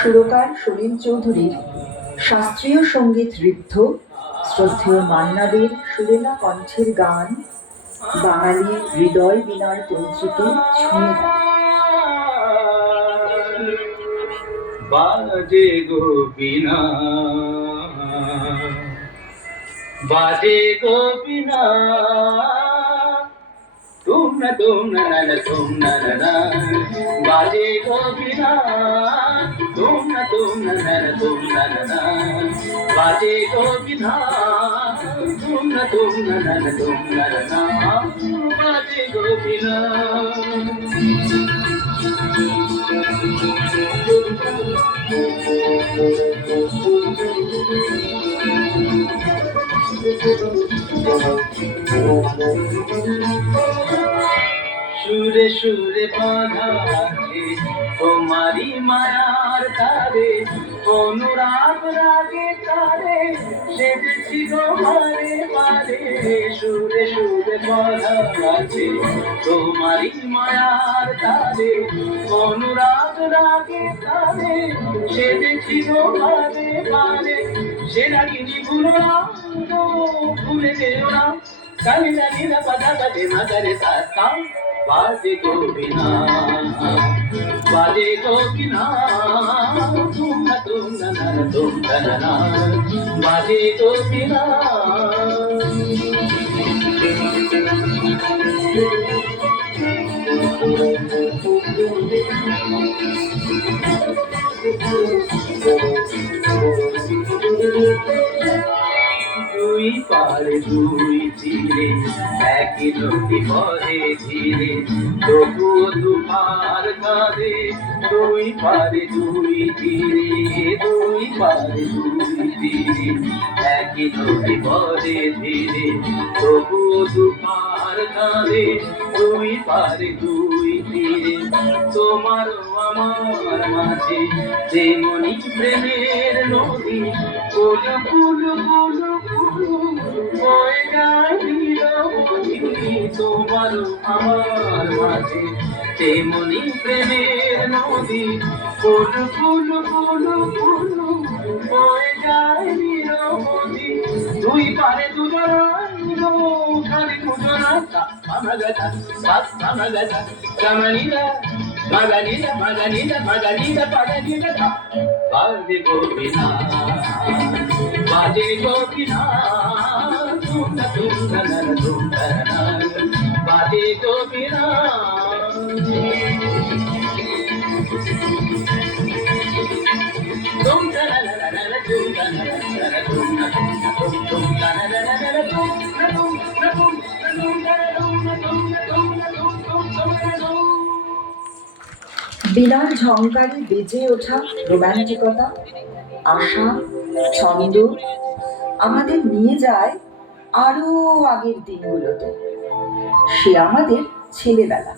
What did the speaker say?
সুরকার সলিল চৌধুরীর শাস্ত্রীয় সঙ্গীত ঋদ্ধ শ্রদ্ধেয় মান্না দের সুরেলা কণ্ঠের গান বাঙালির হৃদয় বীণার তন্ত্রীকে ছুঁয়ে দেয়। বাজে গো বীণা, বাজে গো বীণা, তুম না তুম না না তুম না না, বাজে গো বীণা, তুম না না তুম না না, বাজে গো বীণা, তুম না না তুম না না, বাজে গো বীণা। সুরে সুরে বাঁধা আছে তোমারি মায়ার তারে, অনুরাগ রাগে তারে সেজেছি গো বারে বারে। সুরে সুরে বাঁধা আছে তোমারি মায়ার তারে, অনুরাগ রাগে তারে সেজেছি গো বারে বারে। সে রাগিনী ভুলো না, ভুলে যেও না, কালি রানি না পাতা কাটে মাগারে সাতা। বাজে গো বীণা, বাজে গো বীণা, তুম না তুম না, বাজে গো বীণা। দুই পারে দুই তীরে একই নদী বহে ধীরে, তবুও দুপার কাঁধে। দুই পারে দুই তীরে, দুই পারে দুই তীরে একই নদী বহে ধীরে, তবুও দুপার কাঁধে। দুই পারে দুই তীরে তোমার আমার মাঝে যেমনি প্রেমের নদী, কুলু কুলু কুলু কুলু বয়ে যায় নীরবধি। তোমার আমার মাঝে যেমনি প্রেমের নদী, কুলু কুলু কুলু কুলু বয়ে যায় নীরবধি। দুই পারে দুজনা খালি দুজনা, মাগাদা মাগাদা কামানিদা মাগানিদা মাগানিদা মাগানিদা পাগানিদা। বাজে গো বীণা, বাজে গো বীণা, তুম না না, বাজে গো বীণা। তুম না না না তুম না না তুম না তুম না না তুম না তুম না তুম বীণার ঝংকারে বেজে ওঠা রোম্যান্টিকতা, আশা, ছন্দ আমাদের নিয়ে যায় আরো আগের দিনগুলোতে। সে আমাদের ছেলেবেলা।